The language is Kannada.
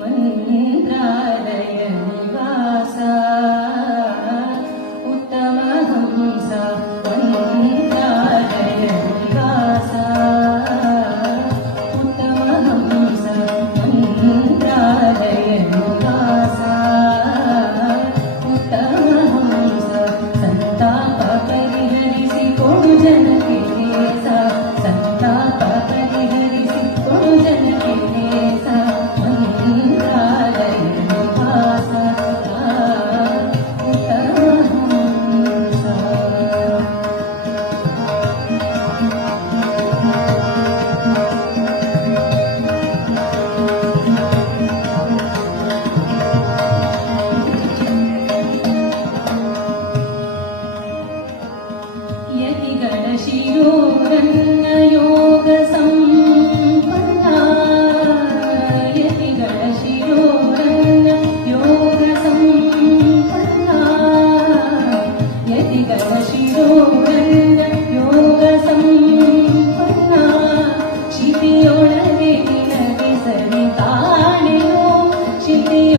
ಮಂತ್ರಾಲಯ ನಿವಾಸ ಉತ್ತಮ ಹಂಸ ಮಂತ್ರಾಲಯ ನಿವಾಸ ಉತ್ತಮ ಹಂಸ ಮಂತ್ರಾಲಯ ನಿವಾಸ ಉತ್ತಮ ಹಂಸ ಸಂತಾಪ ಪರಿಹರಿಸಿ ಕೊಡು ಜನಕ್ಕೆ ನೇಸ ಸಂತಾಪ ಪರಿಹರಿಸಿ ಕೊಡು ಜನಕ್ಕೆ ನೇಸ ಮಂತ್ರಾಲಯ ನಿವಾಸ ಉತ್ತಮ ಹಂಸ. ಯತಿಗಳ ಶಿರೋರನ್ನ ಯೋಗ ಸಂಪನ್ನ ಯತಿಗಳ ಶಿರೋರನ್ನ ಯೋಗ ಸಂಪನ್ನ ಯತಿಗಳ ಶಿರೋರನ್ನ